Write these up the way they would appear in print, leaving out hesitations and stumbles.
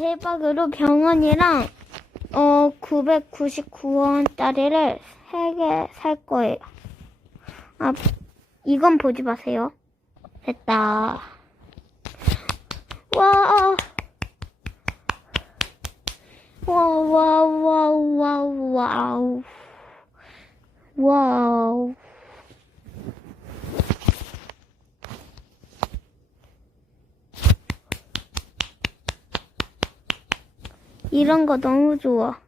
대박으로 병원이랑 999원짜리를 3개 살 거예요. 아, 이건 보지 마세요. 됐다. 와. 와우. 와우. 이런 거 너무 좋아.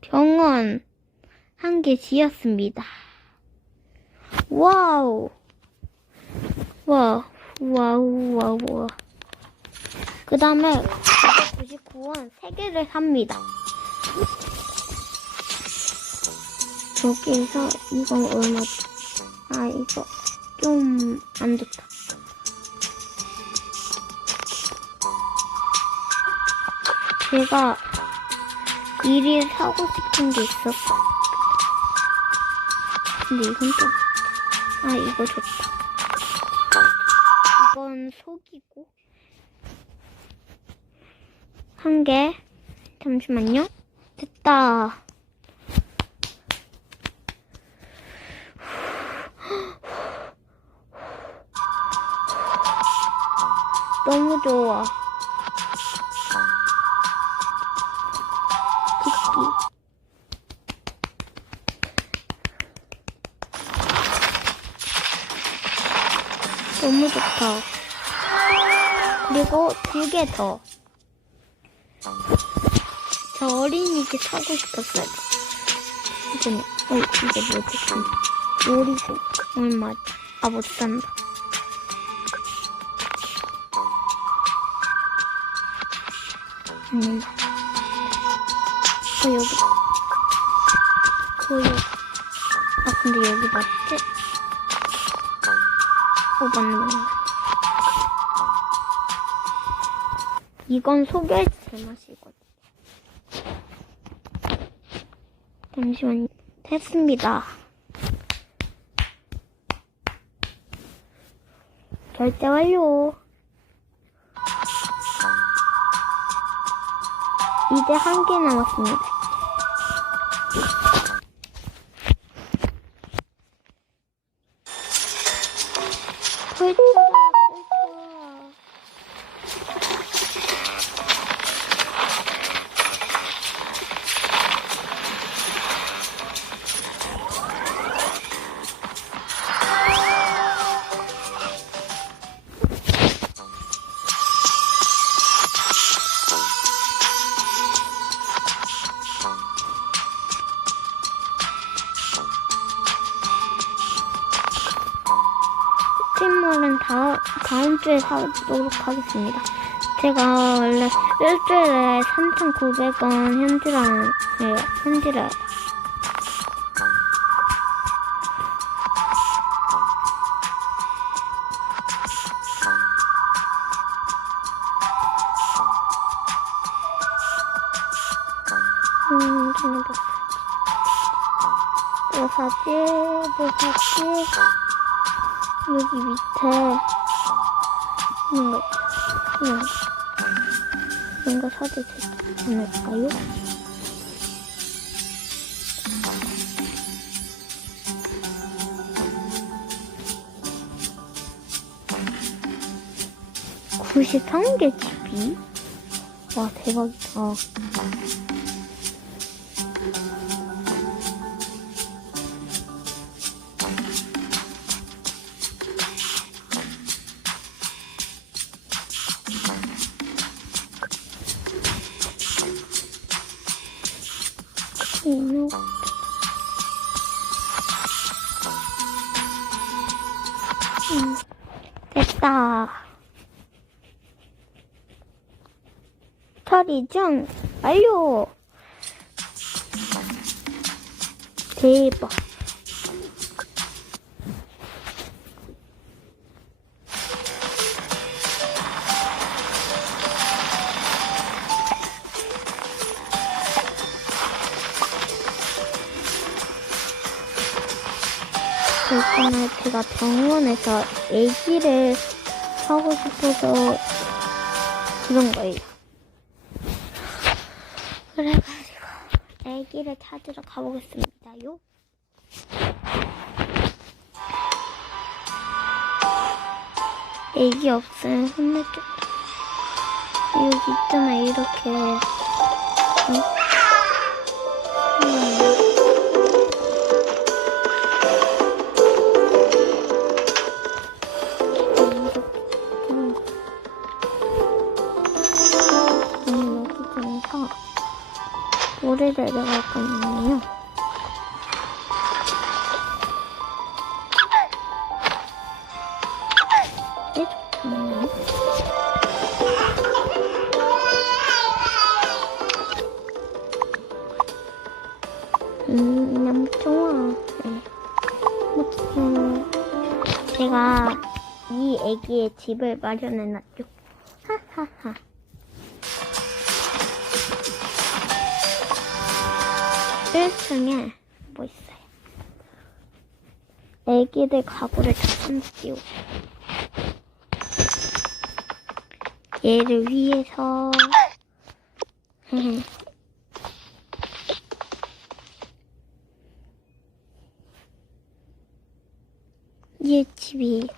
병원 한 개 지었습니다. 와우. 와우. 그 다음에 999원 3개를 삽니다. 여기에서 이건 얼마지? 아, 이거 좀 안 좋다. 제가 미리 사고 싶은 게 있었어. 근데 이건 또, 이거 좋다. 이건 속이고. 한 개. 잠시만요. 됐다. 너무 좋아. 너무 좋다. 그리고 2개 더. 저 어린이집 사고 싶었어요. 이게 뭐지? 요리고 얼마? 못 산다. 아닌다. 여기. 근데 여기 맞지? 맞네. 이건 소결 제맛이거든. 잠시만요. 됐습니다. 결제 완료. 이제 1개 남았습니다. 쇼핑몰은 다음 주에 사도록 하겠습니다. 제가 원래 일주일에 3,900원 현질해요. 뭐 사지? 여기 밑에 이런 거 사도 되지 않을까요? (91개) 집이? 와, 대박이다. 됐다. 처리중 완료. 대박. 일단은 제가 병원에서 아기를 하고 싶어서 그런 거예요. 그래가지고 애기를 찾으러 가보겠습니다요. 애기 없으면 혼내줘. 여기 있잖아, 이렇게. 응? 여기서 노래를 내려갈 거는요. 너무 좋아. 네. 제가 이 애기의 집을 마련해놨죠. 하하하. 1층에 뭐 있어요? 애기들 가구를 다 숨기고 얘를 위해서 얘 집이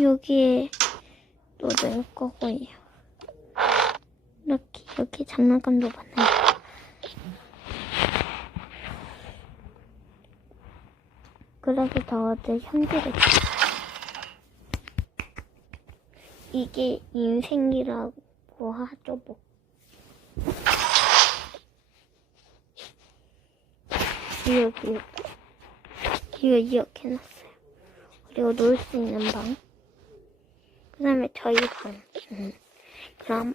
여기에 놓을 거고요. 이렇게 장난감도 많아요. 그래서 다들 현질을 이게 인생이라고 하죠, 뭐. 이거 이렇게 해놨어요. 그리고 놀 수 있는 방. 그 다음에 저희 방. 그럼